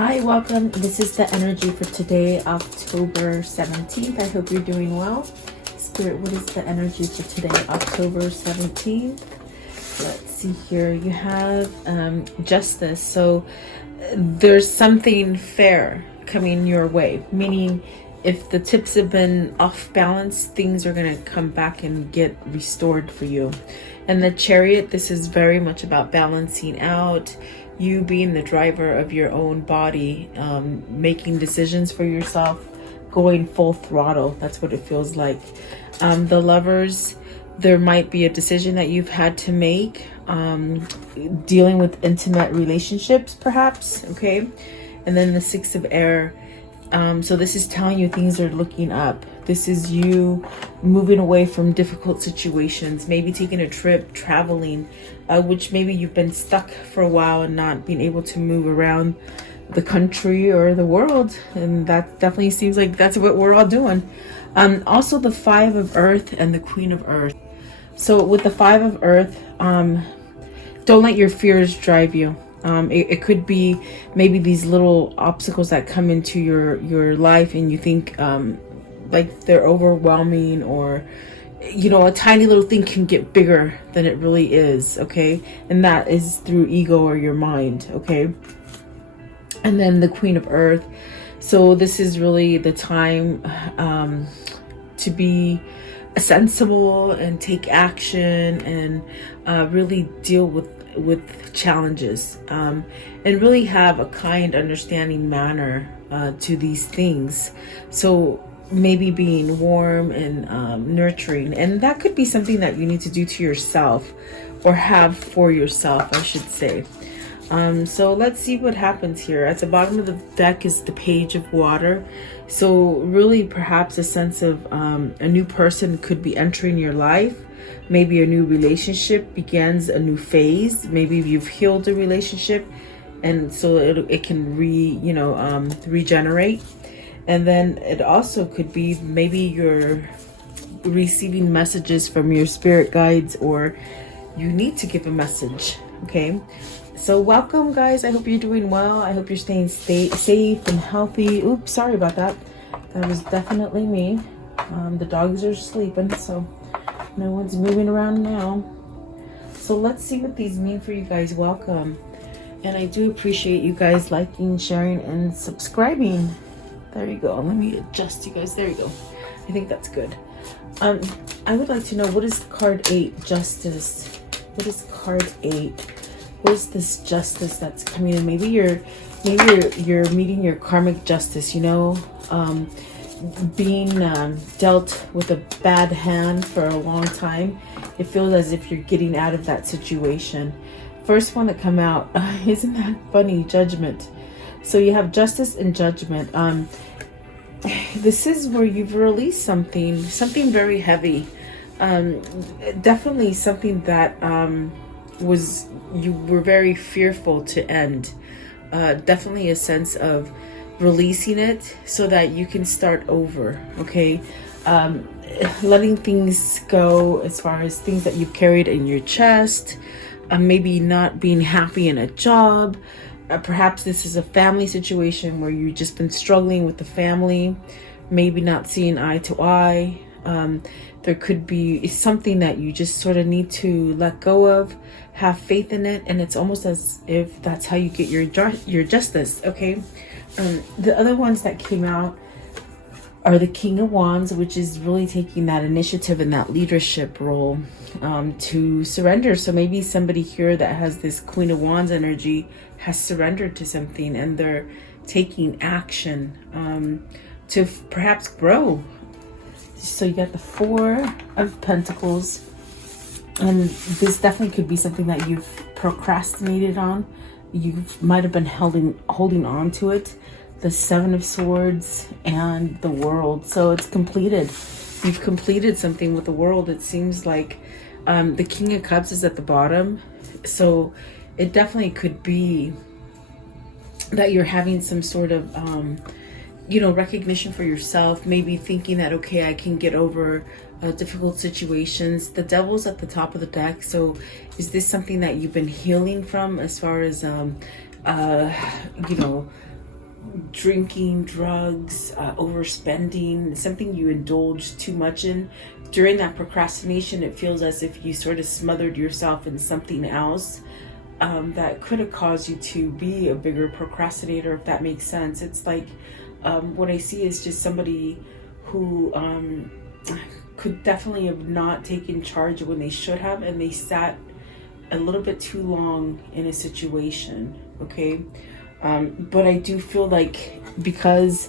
Hi, welcome. This is the energy for today, October 17th. I hope you're doing well. Spirit, what is the energy for today, October 17th? Let's see here. You have justice. So there's something fair coming your way, meaning if the tips have been off balance, things are going to come back and get restored for you. And the Chariot, this is very much about balancing out, you being the driver of your own body, making decisions for yourself, going full throttle. That's what it feels like. The Lovers, there might be a decision that you've had to make, dealing with intimate relationships perhaps, okay? And then the Six of Air, so this is telling you things are looking up. This is you moving away from difficult situations, maybe taking a trip, traveling, which maybe you've been stuck for a while and not being able to move around the country or the world. And that definitely seems like that's what we're all doing. Also the Five of Earth and the Queen of Earth. So with the Five of Earth, don't let your fears drive you. It could be maybe these little obstacles that come into your life and you think like they're overwhelming, or you know, a tiny little thing can get bigger than it really is, okay? And that is through ego or your mind, okay? And then the Queen of Earth, so this is really the time to be sensible and take action and really deal with challenges, and really have a kind, understanding manner to these things. So maybe being warm and nurturing, and that could be something that you need to do to yourself or have for yourself, I should say. So let's see what happens here. At the bottom of the deck is the Page of Water. So really perhaps a sense of a new person could be entering your life. Maybe a new relationship begins a new phase. Maybe you've healed a relationship and so it can regenerate. And then it also could be maybe you're receiving messages from your spirit guides, or you need to give a message, okay? So welcome, guys. I hope you're doing well. I hope you're staying safe and healthy. Oops, sorry about that. That was definitely me. The dogs are sleeping, so no one's moving around now. So let's see what these mean for you guys. Welcome. And I do appreciate you guys liking, sharing, and subscribing. There you go. Let me adjust you guys. There you go. I think that's good. I would like to know, what is card 8, Justice? What is card 8? What is this justice that's coming in? Maybe you're meeting your karmic justice, you know, being dealt with a bad hand for a long time. It feels as if you're getting out of that situation. First one to come out, isn't that funny? Judgment. So you have Justice and Judgment. This is where you've released something very heavy. Definitely something that you were very fearful to end. Definitely a sense of releasing it so that you can start over, okay? Letting things go as far as things that you've carried in your chest, maybe not being happy in a job. Perhaps this is a family situation where you've just been struggling with the family, maybe not seeing eye to eye. There could be something that you just sort of need to let go of, have faith in it, and it's almost as if that's how you get your justice, okay? The other ones that came out are the King of Wands, which is really taking that initiative and that leadership role to surrender. So maybe somebody here that has this Queen of Wands energy has surrendered to something and they're taking action to perhaps grow. So you got the Four of Pentacles, and this definitely could be something that you've procrastinated on. You might have been holding on to it. The Seven of Swords and the World. So it's completed. You've completed something with the World. It seems like the King of Cups is at the bottom. So it definitely could be that you're having some sort of recognition for yourself, maybe thinking that, okay, I can get over difficult situations. The Devil's at the top of the deck. So is this something that you've been healing from, as far as drinking, drugs, overspending, something you indulge too much in. During that procrastination, it feels as if you sort of smothered yourself in something else that could have caused you to be a bigger procrastinator, if that makes sense. It's like what I see is just somebody who could definitely have not taken charge when they should have, and they sat a little bit too long in a situation, okay? But I do feel like, because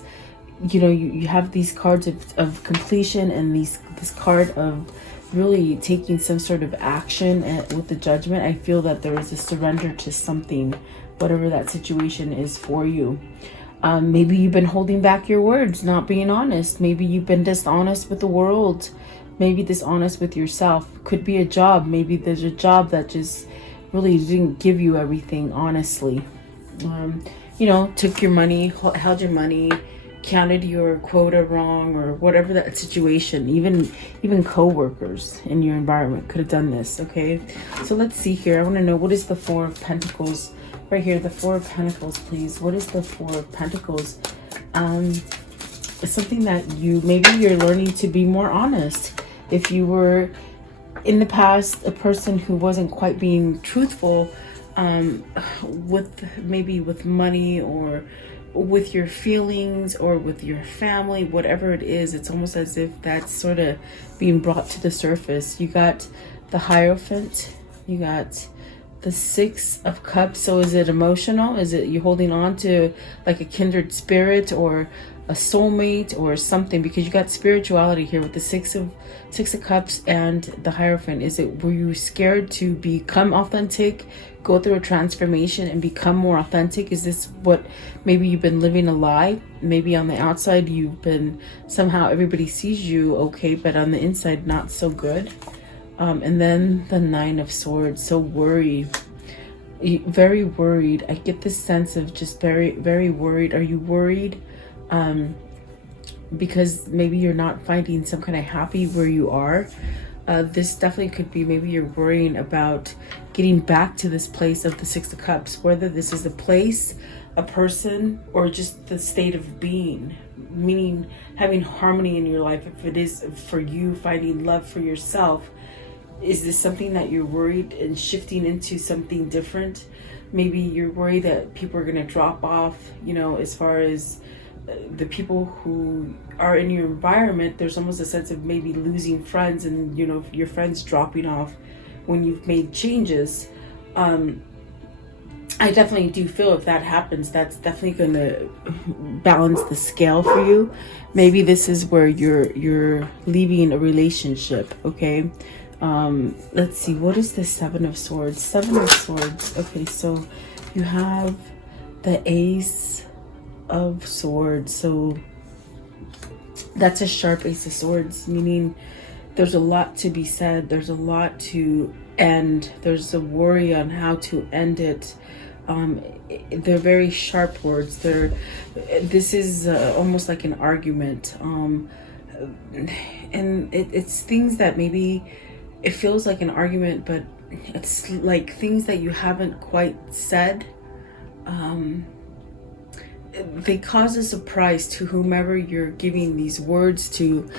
you have these cards of completion, and this card of really taking some sort of action with the Judgment, I feel that there is a surrender to something, whatever that situation is for you. Maybe you've been holding back your words, not being honest. Maybe you've been dishonest with the world, maybe dishonest with yourself. Could be a job. Maybe there's a job that just really didn't give you everything honestly. Took your money, held your money, counted your quota wrong, or whatever that situation. Even co-workers in your environment could have done this, okay? So let's see here. I want to know, what is the Four of Pentacles right here? The Four of Pentacles, please. What is the Four of Pentacles? It's something that maybe you're learning to be more honest. If you were in the past a person who wasn't quite being truthful with money, or with your feelings, or with your family, whatever it is, it's almost as if that's sort of being brought to the surface. You got the Hierophant, you got the Six of Cups. So is it emotional? Is it you holding on to like a kindred spirit, or a soulmate, or something? Because you got spirituality here with the Six of Cups and the Hierophant. Were you scared to become authentic, go through a transformation and become more authentic? Is this what, maybe you've been living a lie? Maybe on the outside you've been, somehow everybody sees you okay, but on the inside not so good. And then the Nine of Swords. So worried, very worried. I get this sense of just very, very worried. Are you worried because maybe you're not finding some kind of happy where you are? This definitely could be, maybe you're worrying about getting back to this place of the Six of Cups, whether this is a place, a person, or just the state of being, meaning having harmony in your life. If it is for you, finding love for yourself, is this something that you're worried and shifting into something different? Maybe you're worried that people are going to drop off, as far as the people who are in your environment. There's almost a sense of maybe losing friends, and your friends dropping off when you've made changes. I definitely do feel if that happens, that's definitely going to balance the scale for you. Maybe this is where you're leaving a relationship, okay? Let's see, what is the Seven of Swords? Seven of Swords. Okay, so you have the Ace of Swords. So that's a sharp Ace of Swords, meaning there's a lot to be said. There's a lot to end. There's a worry on how to end it. They're very sharp words. This is almost like an argument. And it's things that maybe it feels like an argument, but it's like things that you haven't quite said. They cause a surprise to whomever you're giving these words to.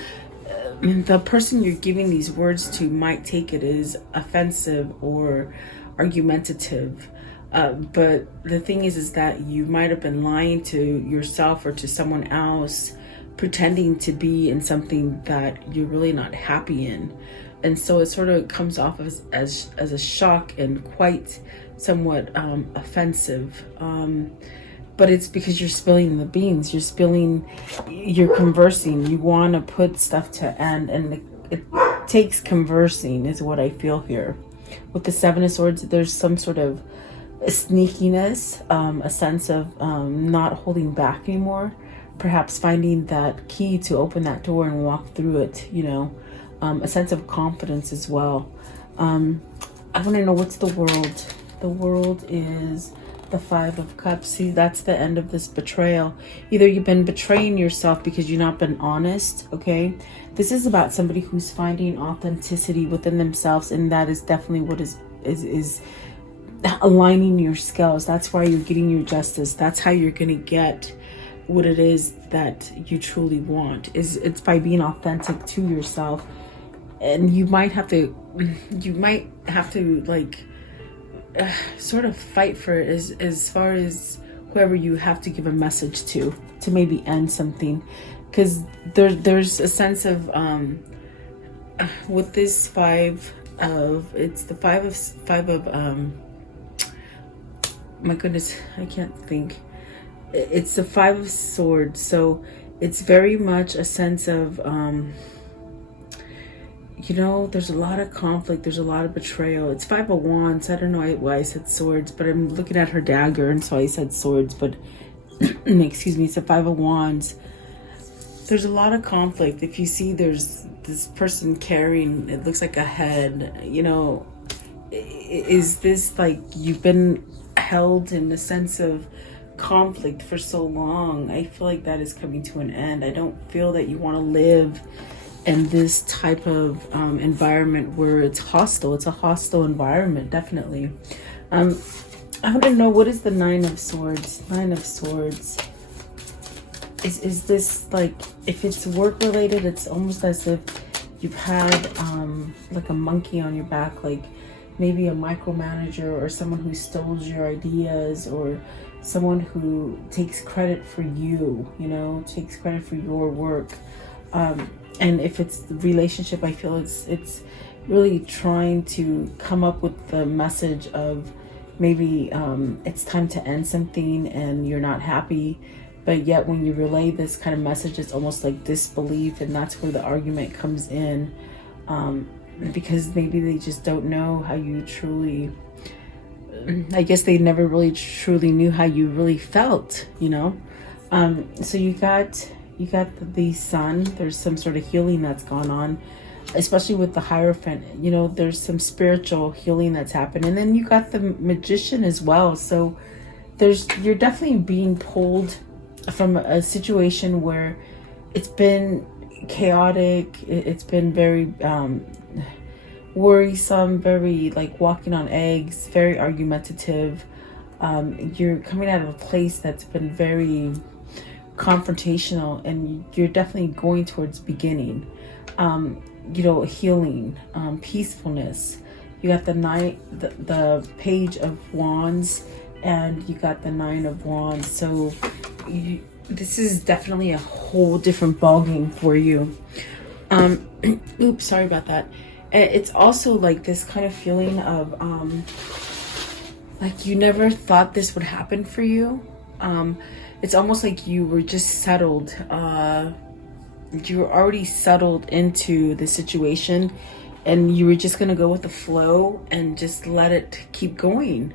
The person you're giving these words to might take it as offensive or argumentative. But the thing is that you might have been lying to yourself or to someone else, pretending to be in something that you're really not happy in. And so it sort of comes off as a shock and quite somewhat offensive. But it's because you're spilling the beans. You're conversing. You want to put stuff to end. And it takes conversing is what I feel here. With the Seven of Swords, there's some sort of sneakiness, a sense of not holding back anymore. Perhaps finding that key to open that door and walk through it, a sense of confidence as well. I want to know, what's the world? The world is the Five of Cups. See, that's the end of this betrayal. Either you've been betraying yourself because you've not been honest, okay? This is about somebody who's finding authenticity within themselves, and that is definitely what is aligning your scales. That's why you're getting your justice. That's how you're going to get what it is that you truly want. It's by being authentic to yourself. And you might have to like sort of fight for it as far as whoever you have to give a message to maybe end something, because there's a sense of with this five of my goodness, I can't think. It's the Five of Swords, so it's very much a sense of you know, there's a lot of conflict, there's a lot of betrayal. It's Five of Wands. I don't know why I said swords, but I'm looking at her dagger, and so I said swords, but excuse me, it's the Five of Wands. There's a lot of conflict. If you see, there's this person carrying, it looks like a head, you know. Is this like you've been held in a sense of conflict for so long? I feel like that is coming to an end. I don't feel that you want to live in this type of environment where it's hostile. It's a hostile environment, definitely. I want to know, what is the Nine of Swords? Nine of Swords. Is this like, if it's work related, it's almost as if you've had like a monkey on your back, like maybe a micromanager or someone who steals your ideas, or someone who takes credit for you, you know, takes credit for your work. And if it's the relationship, I feel it's really trying to come up with the message of maybe it's time to end something and you're not happy. But yet when you relay this kind of message, it's almost like disbelief, and that's where the argument comes in, because maybe they just don't know how you truly, I guess they never really truly knew how you really felt, you know. So you got the Sun. There's some sort of healing that's gone on, especially with the Hierophant. You know, there's some spiritual healing that's happened. And then you got the Magician as well. So you're definitely being pulled from a situation where it's been chaotic, it's been very worrisome, very like walking on eggs, very argumentative. You're coming out of a place that's been very confrontational, and you're definitely going towards beginning, you know, healing, peacefulness. You got the Page of Wands, and you got the Nine of Wands. So this is definitely a whole different ballgame for you. Oops, sorry about that. It's also like this kind of feeling of like you never thought this would happen for you. It's almost like you were just settled. You were already settled into the situation, and you were just gonna go with the flow and just let it keep going.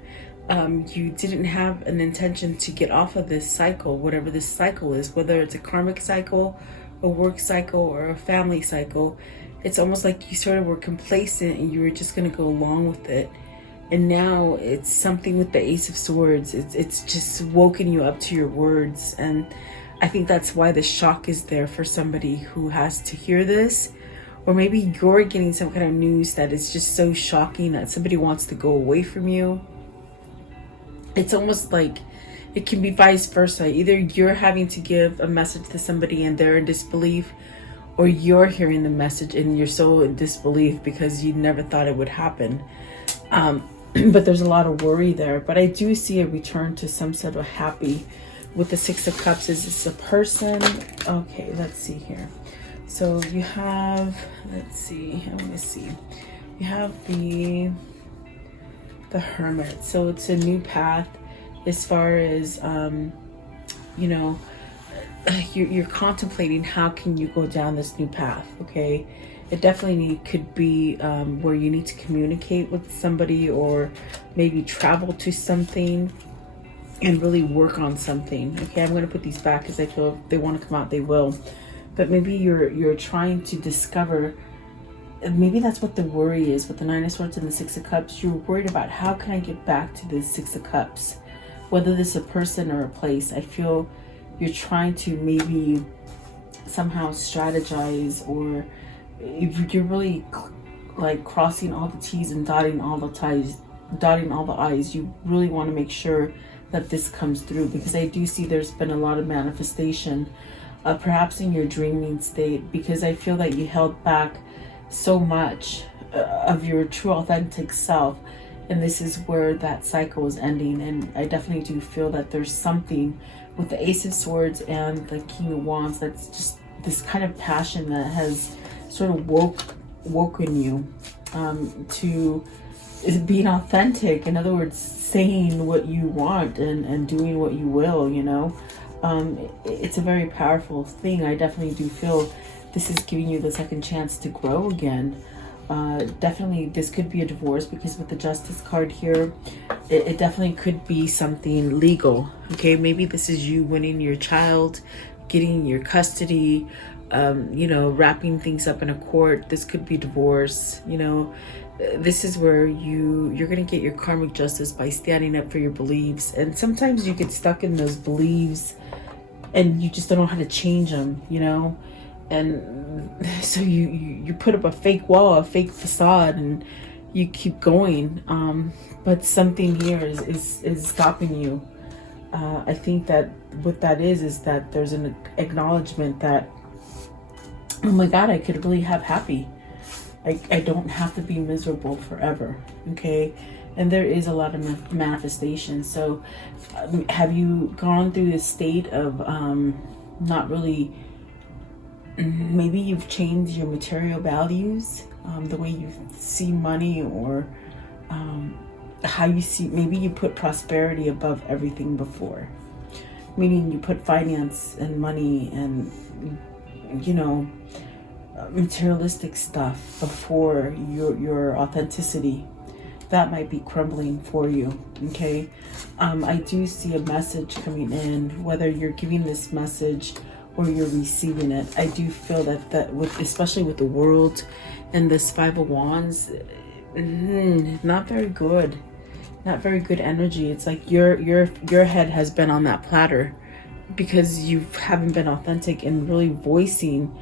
You didn't have an intention to get off of this cycle, whatever this cycle is, whether it's a karmic cycle, a work cycle, or a family cycle. It's almost like you sort of were complacent and you were just going to go along with it. And now it's something with the Ace of Swords. It's just woken you up to your words. And I think that's why the shock is there for somebody who has to hear this. Or maybe you're getting some kind of news that is just so shocking that somebody wants to go away from you. It's almost like it can be vice versa. Either you're having to give a message to somebody and they're in disbelief, or you're hearing the message and you're so in disbelief because you never thought it would happen. But there's a lot of worry there. But I do see a return to some sort of happy. With the Six of Cups, is this a person? Okay, let's see here. So you have, let's see, I want to see. You have the Hermit. So it's a new path as far as, you know, you're contemplating how can you go down this new path. Okay, it definitely could be where you need to communicate with somebody, or maybe travel to something and really work on something. Okay, I'm going to put these back because I feel if they want to come out, they will. But maybe you're trying to discover, maybe that's what the worry is with the Nine of Swords and the Six of Cups. You're worried about how can I get back to the Six of Cups, whether this is a person or a place. I feel you're trying to maybe somehow strategize, or if you're really like crossing all the T's and dotting all the T's, dotting all the I's. You really want to make sure that this comes through, because I do see there's been a lot of manifestation, perhaps in your dreaming state, because I feel that you held back so much of your true authentic self, and this is where that cycle is ending. And I definitely do feel that there's something with the Ace of Swords and the King of Wands that's just this kind of passion that has sort of woken you to being authentic. In other words, saying what you want and doing what you will, you know. It's a very powerful thing. I definitely do feel this is giving you the second chance to grow again. Definitely this could be a divorce, because with the Justice card here, it definitely could be something legal. Okay, maybe this is you winning your child, getting your custody, you know, wrapping things up in a court. This could be divorce, you know. This is where you're gonna get your karmic justice by standing up for your beliefs. And sometimes you get stuck in those beliefs and you just don't know how to change them, you know. And so you put up a fake wall, a fake facade, and you keep going, but something here is stopping you. I think that what that is that there's an acknowledgement that, oh my God, I could really have happy. I don't have to be miserable forever. Okay. And there is a lot of manifestation. So have you gone through this state of not really, maybe you've changed your material values, the way you see money, or how you see, maybe you put prosperity above everything before, meaning you put finance and money and, you know, materialistic stuff before your authenticity. That might be crumbling for you. Okay. I do see a message coming in, whether you're giving this message or you're receiving it. I do feel that with, especially with the World and this Five of Wands, not very good. Not very good energy. It's like your head has been on that platter because you haven't been authentic and really voicing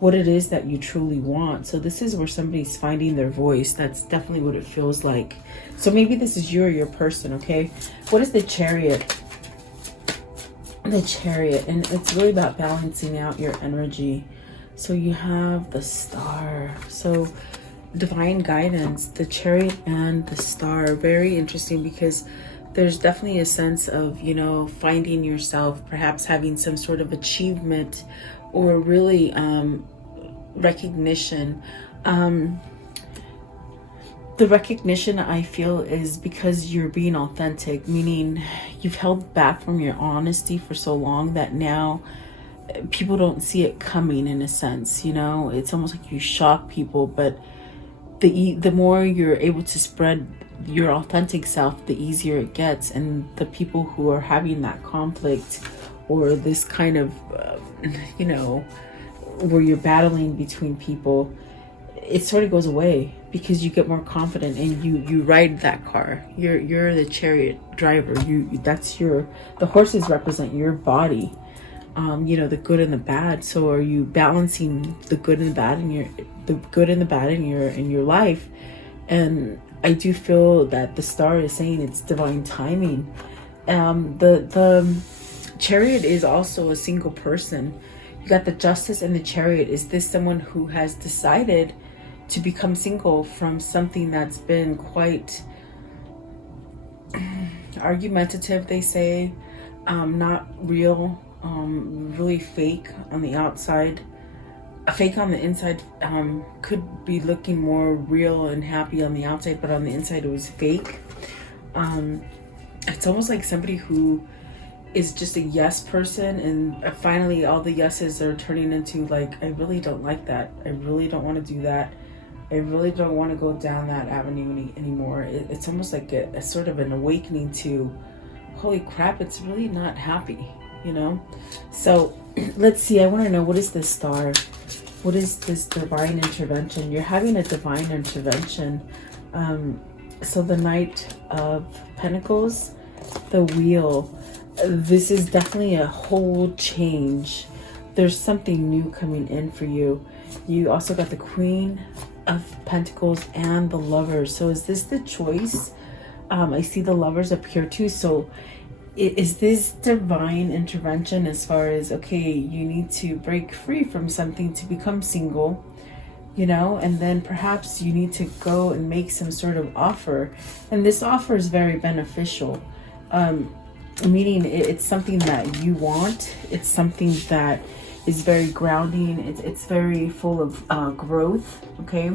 what it is that you truly want. So this is where somebody's finding their voice. That's definitely what it feels like. So maybe this is you or your person. Okay. What is the Chariot? The Chariot, and it's really about balancing out your energy. So you have the Star, so divine guidance, the Chariot and the Star. Very interesting, because there's definitely a sense of, you know, finding yourself, perhaps having some sort of achievement or really recognition. The recognition, I feel, is because you're being authentic, meaning you've held back from your honesty for so long that now people don't see it coming, in a sense. You know, it's almost like you shock people, but the more you're able to spread your authentic self, the easier it gets. And the people who are having that conflict or this kind of, you know, where you're battling between people, it sort of goes away because you get more confident and you ride that car. You're the chariot driver. The horses represent your body, you know, the good and the bad. So are you balancing the good and the bad in your life? And I do feel that the Star is saying it's divine timing. The Chariot is also a single person. You got the Justice and the Chariot. Is this someone who has decided to become single from something that's been quite argumentative, they say, not real, really fake on the outside, fake on the inside, could be looking more real and happy on the outside, but on the inside it was fake. It's almost like somebody who is just a yes person, and finally all the yeses are turning into like, I really don't like that, I really don't want to do that, I really don't want to go down that avenue anymore. It's almost like a sort of an awakening to, holy crap, it's really not happy, you know? So let's see, I want to know, what is this Star? What is this divine intervention? You're having a divine intervention. So the Knight of Pentacles, the Wheel, this is definitely a whole change. There's something new coming in for you. You also got the Queen of Pentacles and the Lovers. So is this the choice I see the Lovers up here too. So is this divine intervention as far as, okay, you need to break free from something to become single, you know, and then perhaps you need to go and make some sort of offer. And this offer is very beneficial, meaning it's something that you want. It's something that is very grounding. It's very full of growth, okay?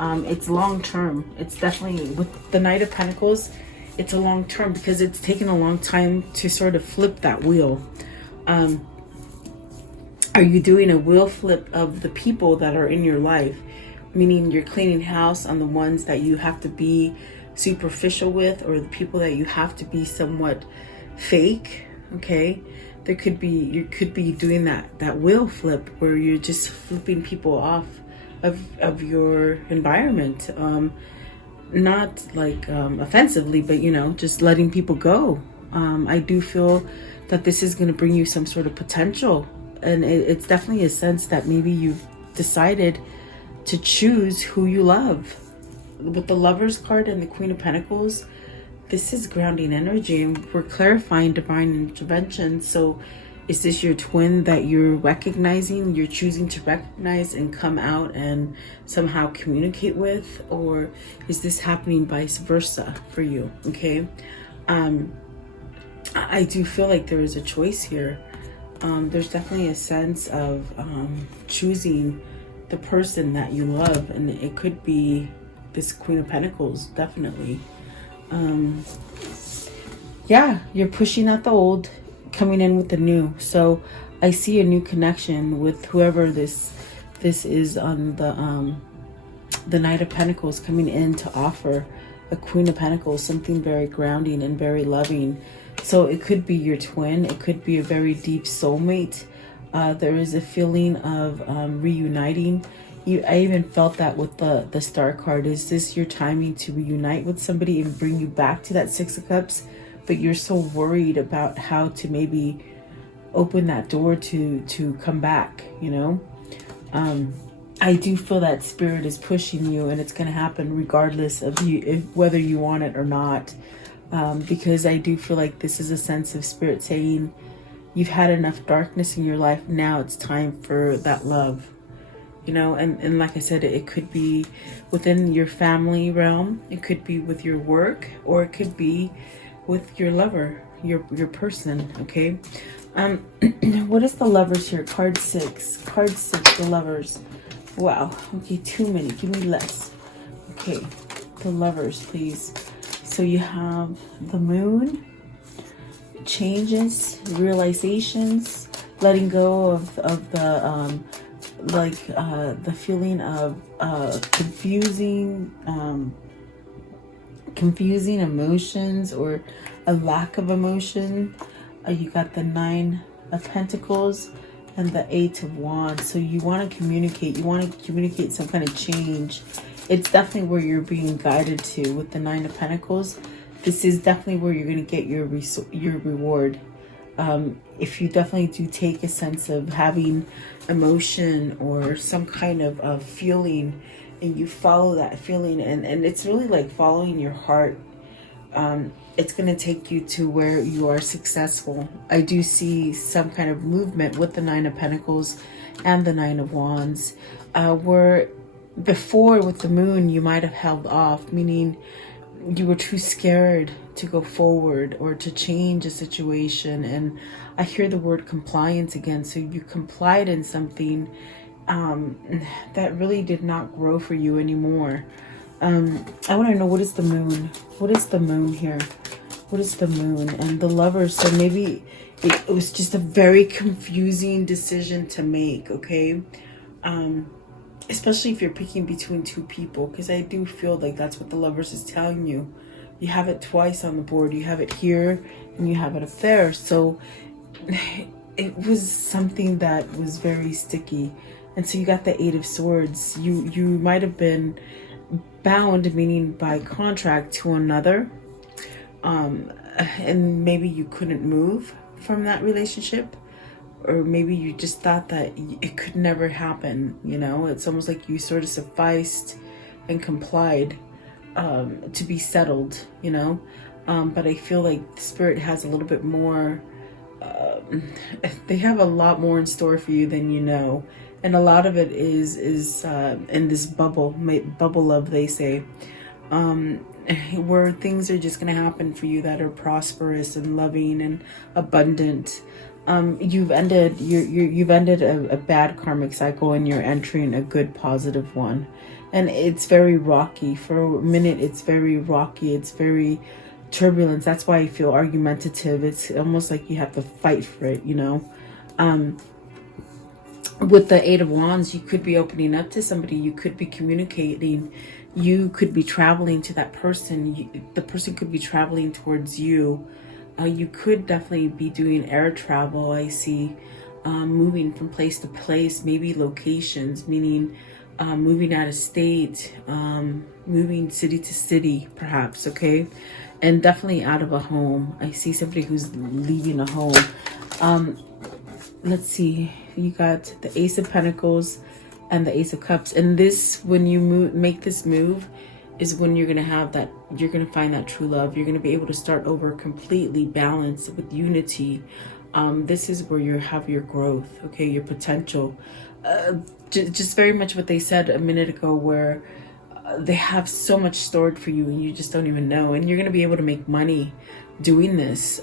It's long term. It's definitely, with the Knight of Pentacles, it's a long term because it's taken a long time to sort of flip that wheel. Are you doing a wheel flip of the people that are in your life? Meaning you're cleaning house on the ones that you have to be superficial with, or the people that you have to be somewhat fake, okay? You could be doing that wheel flip where you're just flipping people off of your environment. Not like offensively, but you know, just letting people go. I do feel that this is going to bring you some sort of potential, and it's definitely a sense that maybe you've decided to choose who you love. With the Lovers card and the Queen of Pentacles, this is grounding energy, and we're clarifying divine intervention. So is this your twin that you're recognizing, you're choosing to recognize and come out and somehow communicate with? Or is this happening vice versa for you? Okay. I do feel like there is a choice here. There's definitely a sense of choosing the person that you love, and it could be this Queen of Pentacles, definitely. Yeah, you're pushing out the old, coming in with the new. So I see a new connection with whoever this is on the Knight of Pentacles, coming in to offer a Queen of Pentacles, something very grounding and very loving. So it could be your twin. It could be a very deep soulmate. There is a feeling of reuniting. I even felt that with the Star card. Is this your timing to reunite with somebody and bring you back to that Six of Cups? But you're so worried about how to maybe open that door to come back, you know? I do feel that Spirit is pushing you, and it's going to happen regardless of whether you want it or not. Because I do feel like this is a sense of Spirit saying, you've had enough darkness in your life. Now it's time for that love, you know? And like I said, it could be within your family realm. It could be with your work, or it could be with your lover, your person, okay? What is the Lovers here? Card 6, the Lovers. Wow, okay, too many, give me less. Okay, the Lovers, please. So you have the Moon, changes, realizations, letting go of the the feeling of confusing emotions, or a lack of emotion. You got the Nine of Pentacles and the Eight of Wands. So you want to communicate. You want to communicate some kind of change. It's definitely where you're being guided to with the Nine of Pentacles. This is definitely where you're going to get your reward. If you definitely do take a sense of having emotion or some kind of feeling, and you follow that feeling, and it's really like following your heart, it's going to take you to where you are successful. I do see some kind of movement with the Nine of Pentacles and the Nine of Wands, where before with the Moon you might have held off, meaning you were too scared to go forward or to change a situation. And I hear the word compliance again. So you complied in something that really did not grow for you anymore. I want to know, what is the Moon? What is the Moon here? What is the Moon? And the Lovers. So maybe it was just a very confusing decision to make, okay? Especially if you're picking between two people, because I do feel like that's what the Lovers is telling you. You have it twice on the board. You have it here and you have it up there. So it was something that was very sticky. And so you got the Eight of Swords. You might have been bound, meaning by contract, to another. And maybe you couldn't move from that relationship. Or maybe you just thought that it could never happen, you know? It's almost like you sort of sufficed and complied to be settled, you know. But I feel like the Spirit has a little bit more, they have a lot more in store for you than you know. And a lot of it is in this bubble of, they say, where things are just going to happen for you that are prosperous and loving and abundant. You've ended you've ended a bad karmic cycle, and you're entering a good positive one. And it's very rocky. For a minute, it's very rocky. It's very turbulent. That's why I feel argumentative. It's almost like you have to fight for it, you know. With the Eight of Wands, you could be opening up to somebody. You could be communicating. You could be traveling to that person. The person could be traveling towards you. You could definitely be doing air travel. I see moving from place to place, maybe locations, meaning moving out of state, moving city to city, perhaps, okay? And definitely out of a home. I see somebody who's leaving a home. Let's see, you got the Ace of Pentacles and the Ace of Cups. And this, when you make this move, is when you're going to have that, you're going to find that true love. You're going to be able to start over completely balanced with unity. This is where you have your growth, okay, your potential. Just very much what they said a minute ago, where they have so much stored for you and you just don't even know. And you're going to be able to make money doing this.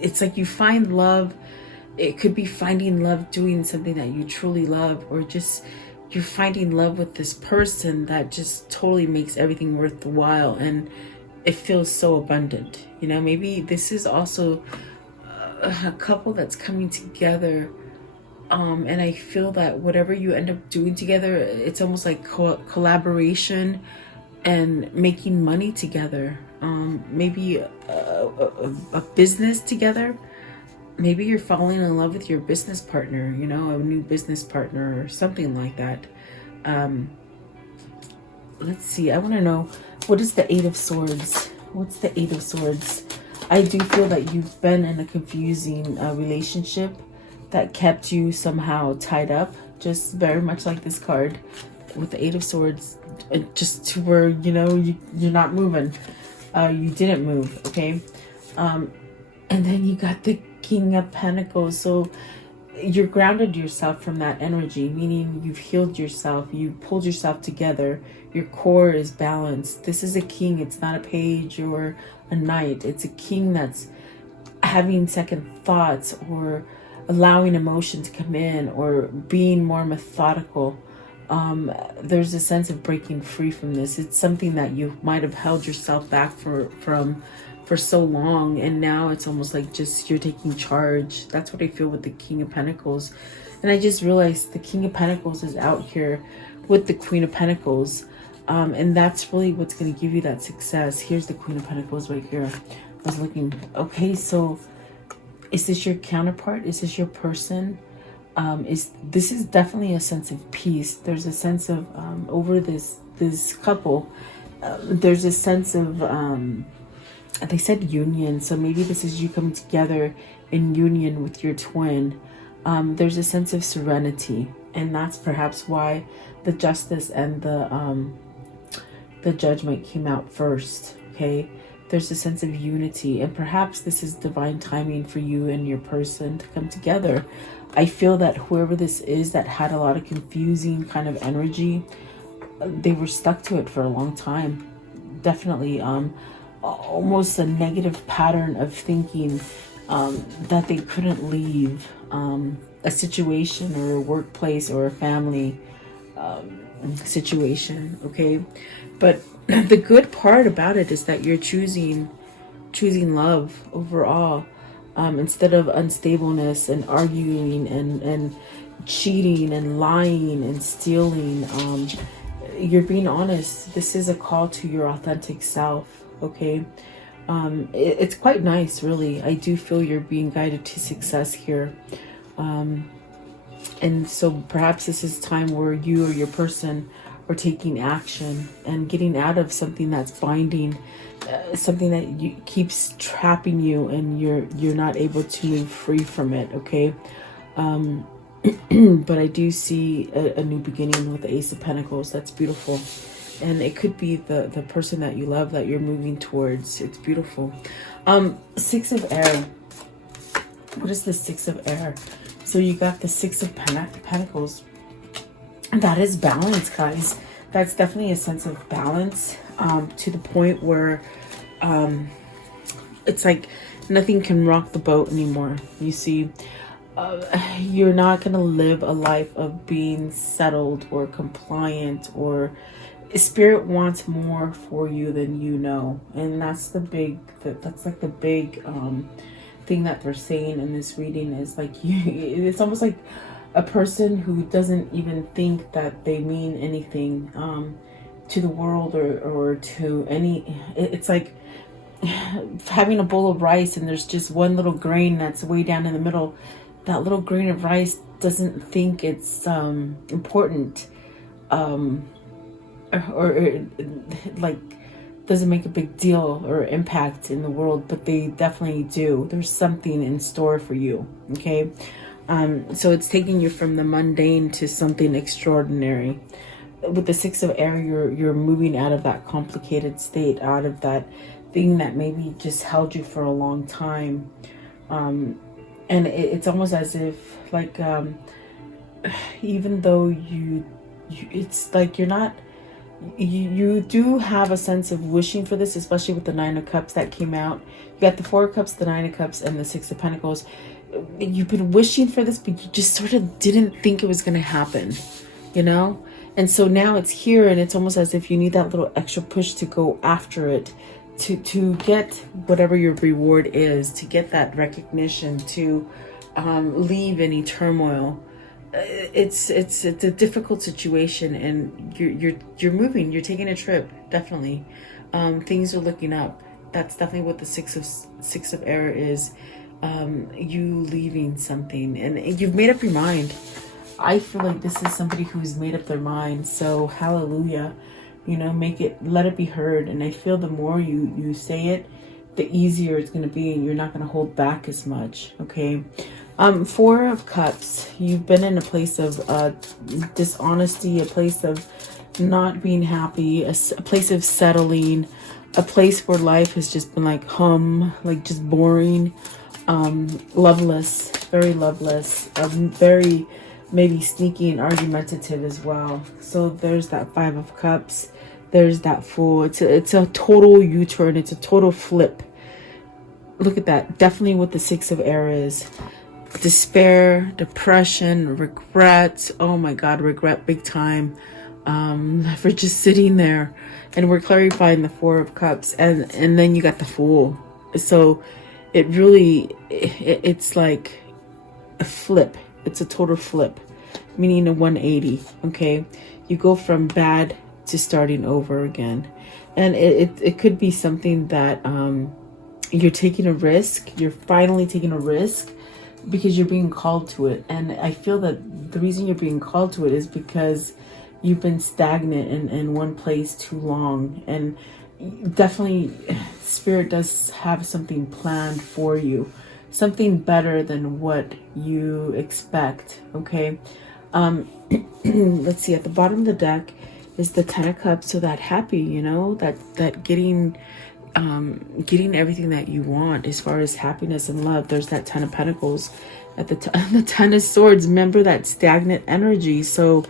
It's like you find love. It could be finding love doing something that you truly love, or just you're finding love with this person that just totally makes everything worthwhile, and it feels so abundant. You know, maybe this is also a couple that's coming together, and I feel that whatever you end up doing together, it's almost like collaboration and making money together. Maybe a business together. Maybe you're falling in love with your business partner, you know, a new business partner or something like that. Let's see. I want to know, what is the Eight of Swords? What's the Eight of Swords? I do feel that you've been in a confusing relationship that kept you somehow tied up, just very much like this card with the Eight of Swords, just to where, you know, you're not moving. You didn't move, okay? And then you got the King of Pentacles. So you're grounded yourself from that energy, meaning you've healed yourself, you pulled yourself together, your core is balanced. This is a king. It's not a page or a knight. It's a king that's having second thoughts, or allowing emotion to come in, or being more methodical. There's a sense of breaking free from this. It's something that you might have held yourself back from for so long, and now it's almost like just you're taking charge. That's what I feel with the King of Pentacles. And I just realized the King of Pentacles is out here with the Queen of Pentacles, and that's really what's going to give you that success. Here's the Queen of Pentacles right here. I was looking, okay, so is this your counterpart? Is this your person? This is definitely a sense of peace. There's a sense of over this couple, there's a sense of they said union, so maybe this is you coming together in union with your twin. There's a sense of serenity, and that's perhaps why the Justice and the Judgment came out first. Okay, there's a sense of unity, and perhaps this is divine timing for you and your person to come together. I feel that whoever this is that had a lot of confusing kind of energy, they were stuck to it for a long time. Definitely almost a negative pattern of thinking that they couldn't leave a situation or a workplace or a family situation, okay? But the good part about it is that you're choosing love overall, instead of unstableness and arguing and cheating and lying and stealing. You're being honest. This is a call to your authentic self, okay? It's quite nice, really. I do feel you're being guided to success here. And so perhaps this is time where you or your person are taking action and getting out of something that's binding, something that keeps trapping you, and you're not able to move free from it, okay? But I do see a new beginning with the Ace of Pentacles. That's beautiful. and it could be the person that you love that you're moving towards. It's beautiful. Six of Air. What is the Six of Air? So you got the Six of Pentacles. That is balance, guys. That's definitely a sense of balance, to the point where it's like nothing can rock the boat anymore. You see, you're not going to live a life of being settled or compliant, or Spirit wants more for you than you know. And that's the big, that's like the big thing that they're saying in this reading is like, it's almost like a person who doesn't even think that they mean anything to the world or to any, it's like having a bowl of rice and there's just one little grain that's way down in the middle. That little grain of rice doesn't think it's important, or like doesn't make a big deal or impact in the world, but they definitely do. There's something in store for you, okay? So it's taking you from the mundane to something extraordinary. With the Six of Air, you're moving out of that complicated state, out of that thing that maybe just held you for a long time. And it's almost as if, like, even though it's like you're not, you do have a sense of wishing for this, especially with the Nine of Cups that came out. You got the Four of Cups, the Nine of Cups, and the Six of Pentacles. You've been wishing for this, but you just sort of didn't think it was going to happen, you know? And so now it's here, and it's almost as if you need that little extra push to go after it, to get whatever your reward is, to get that recognition, to leave any turmoil. It's a difficult situation, and you're moving, you're taking a trip, definitely. Things are looking up. That's definitely what the Six of Air is. You leaving something, and you've made up your mind. I feel like this is somebody who's made up their mind. So hallelujah, you know, let it be heard. And I feel the more you say it, the easier it's going to be, and you're not going to hold back as much. Okay. Four of Cups. You've been in a place of dishonesty, a place of not being happy, a place of settling, a place where life has just been like like just boring, loveless, very loveless, very maybe sneaky and argumentative as well. So there's that Five of Cups. There's that Fool. It's a total U-turn. It's a total flip. Look at that. Definitely what the Six of Air is. Despair, depression, regret. Oh my God, regret big time. For just sitting there. And we're clarifying the Four of Cups. And then you got the Fool. So it really, it's like a flip. It's a total flip, meaning a 180. Okay, you go from bad to starting over again. And it could be something that you're taking a risk. You're finally taking a risk because you're being called to it. And I feel that the reason you're being called to it is because you've been stagnant in one place too long. And definitely Spirit does have something planned for you, something better than what you expect. Okay. Let's see, at the bottom of the deck is the Ten of Cups. So that happy, you know, that getting everything that you want as far as happiness and love. There's that Ten of Pentacles at the Ten of Swords. Remember that stagnant energy. So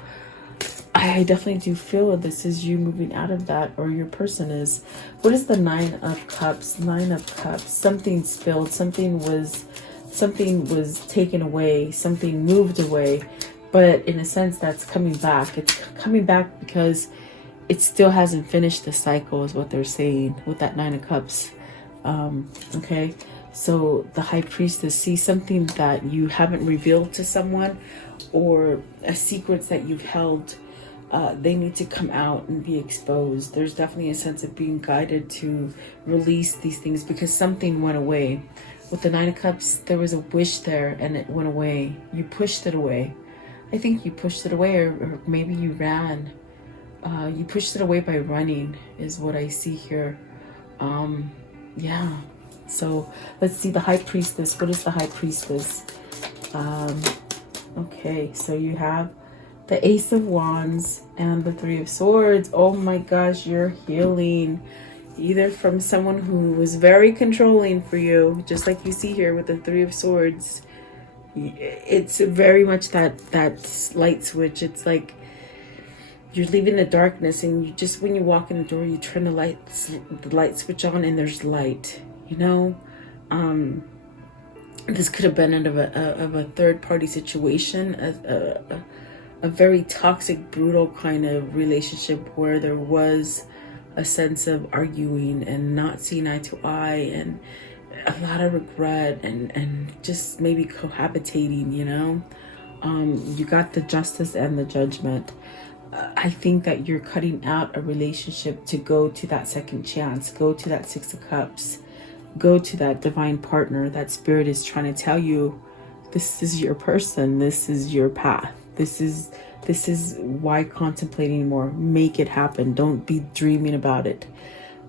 I definitely do feel this is you moving out of that, or your person is. What is the Nine of Cups? Nine of Cups. Something spilled. Something was taken away. Something moved away. But in a sense, that's coming back. It's coming back because it still hasn't finished the cycle, is what they're saying with that Nine of Cups. Okay. So the High Priestess sees something that you haven't revealed to someone, or a secrets that you've held. They need to come out and be exposed. There's definitely a sense of being guided to release these things because something went away. With the Nine of Cups, there was a wish there and it went away. You pushed it away. I think you pushed it away, or maybe you ran. You pushed it away by running is what I see here. Yeah. So let's see the High Priestess. What is the High Priestess? Okay, so you have the Ace of Wands and the Three of Swords. Oh my gosh, you're healing. Either from someone who was very controlling for you, just like you see here with the Three of Swords. It's very much that light switch. It's like you're leaving the darkness, and you just, when you walk in the door, you turn the light switch on, and there's light. You know, this could have been of a third party situation, a very toxic, brutal kind of relationship where there was a sense of arguing and not seeing eye to eye, and a lot of regret, and just maybe cohabitating, you know. You got the Justice and the Judgment. I think that you're cutting out a relationship to go to that second chance, go to that Six of Cups, go to that divine partner that Spirit is trying to tell you, this is your person, this is your path, this is why contemplating more. Make it happen. Don't be dreaming about it.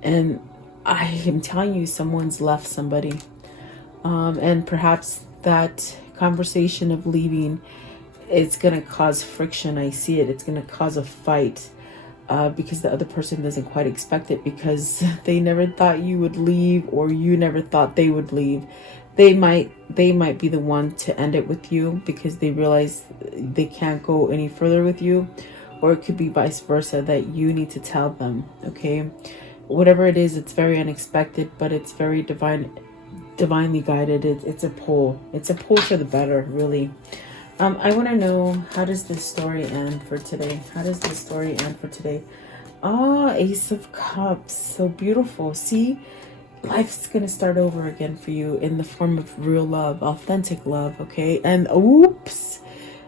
And I am telling you, someone's left somebody, and perhaps that conversation of leaving, it's gonna cause friction. I see it. It's gonna cause a fight, because the other person doesn't quite expect it, because they never thought you would leave, or you never thought they would leave. They might be the one to end it with you because they realize they can't go any further with you, or it could be vice versa, that you need to tell them. Okay, whatever it is, it's very unexpected, but it's very divinely guided. It's a pull. It's a pull for the better, really. I want to know, how does this story end for today? How does this story end for today? Ace of Cups. So beautiful. See, life's going to start over again for you in the form of real love, authentic love, okay? And oops,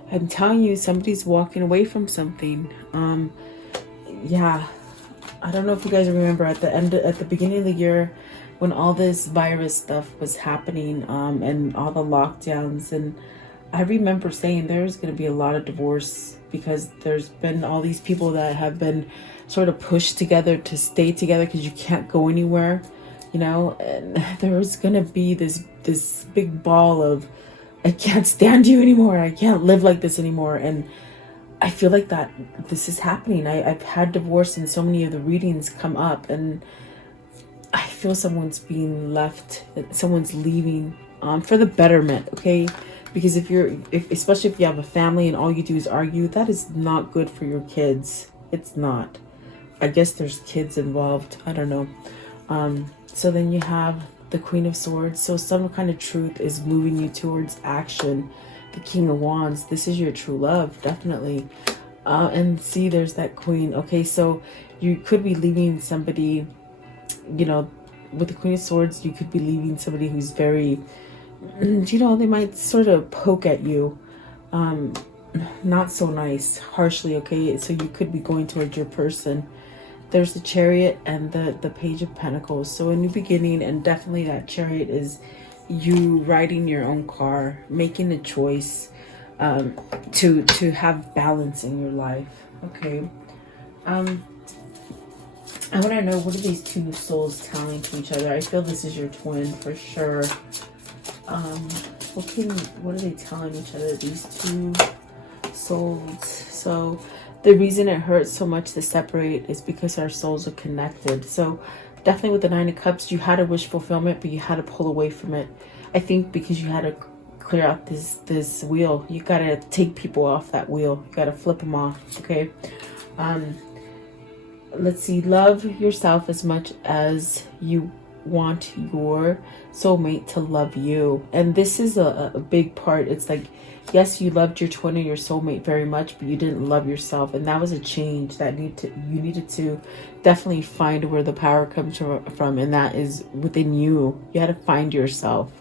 I'm telling you, somebody's walking away from something. Yeah, I don't know if you guys remember at the beginning of the year, when all this virus stuff was happening, and all the lockdowns, and I remember saying there's going to be a lot of divorce, because there's been all these people that have been sort of pushed together to stay together because you can't go anywhere, you know. And there's going to be this big ball of, I can't stand you anymore, I can't live like this anymore. And I feel like that this is happening. I've had divorce in so many of the readings come up, and I feel someone's being left, someone's leaving, for the betterment, okay? Because especially if you have a family and all you do is argue, that is not good for your kids. It's not. I guess there's kids involved. I don't know. So then you have the Queen of Swords. So some kind of truth is moving you towards action. The King of Wands. This is your true love, definitely. And see, there's that Queen. Okay, so you could be leaving somebody, you know, with the Queen of Swords, you could be leaving somebody who's very, you know, they might sort of poke at you, not so nice, harshly, okay? So you could be going towards your person. There's the Chariot and the Page of Pentacles. So a new beginning, and definitely that Chariot is you riding your own car, making the choice to have balance in your life, okay? I want to know, what are these two souls telling to each other? I feel this is your twin for sure. What are they telling each other, these two souls? So the reason it hurts so much to separate is because our souls are connected. So definitely with the Nine of Cups, you had a wish fulfillment, but you had to pull away from it. I think because you had to clear out this wheel. You got to take people off that wheel. You got to flip them off, okay? Let's see, love yourself as much as you want your soulmate to love you. And this is a big part. It's like, yes, you loved your twin or your soulmate very much, but you didn't love yourself. And that was a change that you needed to definitely find where the power comes from. And that is within you. You had to find yourself.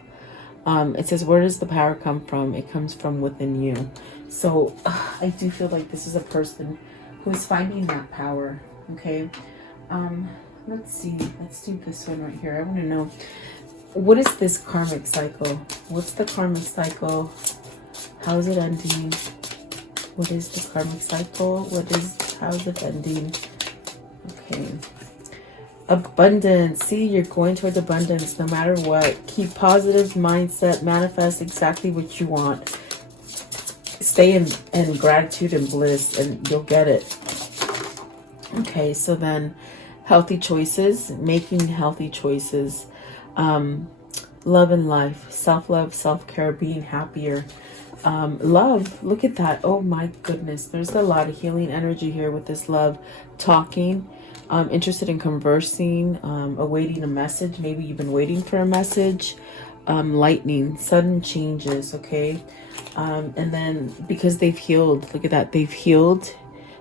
It says, where does the power come from? It comes from within you. So I do feel like this is a person who is finding that power. Okay. Let's see. Let's do this one right here. I want to know, what is this karmic cycle? What's the karmic cycle? How is it ending? What is the karmic cycle? How is it ending? Okay. Abundance. See, you're going towards abundance no matter what. Keep positive mindset. Manifest exactly what you want. stay in gratitude and bliss, and you'll get it. Okay, so then healthy choices, making healthy choices, love and life, self-love, self-care, being happier, love. Look at that. Oh my goodness, there's a lot of healing energy here with this love. Talking, interested in conversing, awaiting a message. Maybe you've been waiting for a message. Lightning, sudden changes. Okay, and then because they've healed, look at that, they've healed.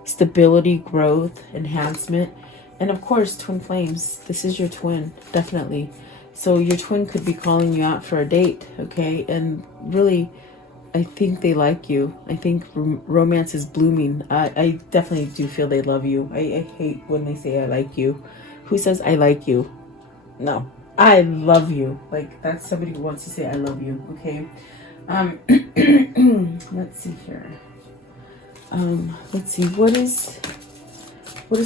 Stability, growth, enhancement, and of course twin flames. This is your twin, definitely. So your twin could be calling you out for a date. Okay, and really, I think they like you. I think romance is blooming. I definitely do feel they love you. I hate when they say I like you. Who says I like you? No, I love you. Like, that's somebody who wants to say I love you. Okay, let's see here. Let's see, what is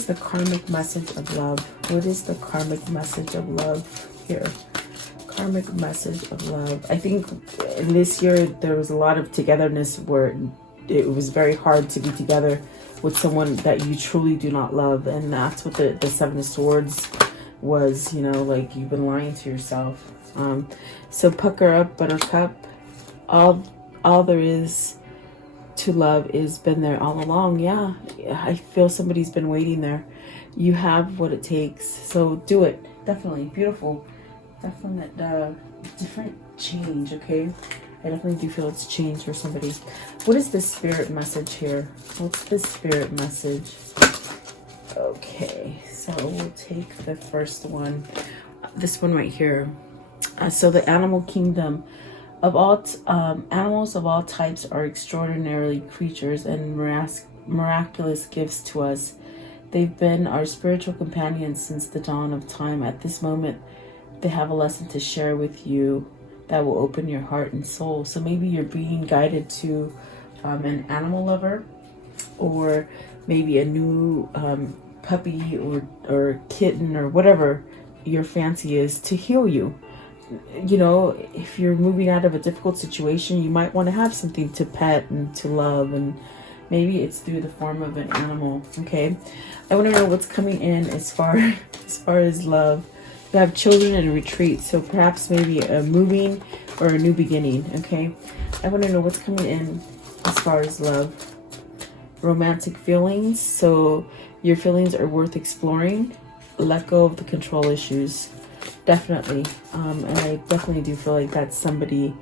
the karmic message of love? What is the karmic message of love here? Karmic message of love. I think in this year there was a lot of togetherness where it was very hard to be together with someone that you truly do not love, and that's what the Seven of Swords was. You know, like, you've been lying to yourself. So pucker up, buttercup. All there is to love is been there all along. Yeah, I feel somebody's been waiting there. You have what it takes, so do it. Definitely beautiful. Definite different change. Okay, I definitely do feel it's change for somebody. What is the spirit message here? What's the spirit message? Okay, so we'll take the first one, this one right here. So the animal kingdom. Of all animals of all types are extraordinarily creatures and miraculous gifts to us. They've been our spiritual companions since the dawn of time. At this moment, they have a lesson to share with you that will open your heart and soul. So maybe you're being guided to an animal lover, or maybe a new puppy or kitten or whatever your fancy is, to heal you. You know, if you're moving out of a difficult situation, you might want to have something to pet and to love, and maybe it's through the form of an animal. Okay, I want to know what's coming in as far as love. You have children and a retreat, so perhaps maybe a moving or a new beginning. Okay, I want to know what's coming in as far as love. Romantic feelings, so your feelings are worth exploring. Let go of the control issues. Definitely, and I definitely do feel like that's somebody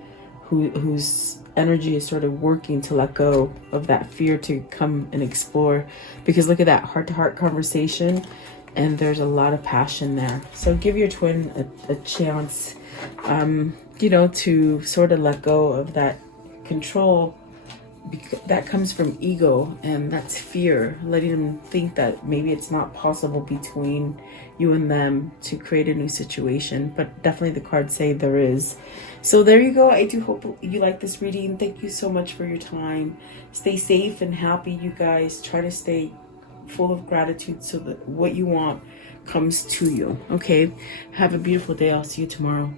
whose energy is sort of working to let go of that fear to come and explore, because look at that heart-to-heart conversation, and there's a lot of passion there. So give your twin a chance, you know, to sort of let go of that control that comes from ego, and that's fear, letting them think that maybe it's not possible between you and them to create a new situation. But definitely the cards say there is. So there you go. I do hope you like this reading. Thank you so much for your time. Stay safe and happy, you guys. Try to stay full of gratitude so that what you want comes to you. Okay, have a beautiful day. I'll see you tomorrow.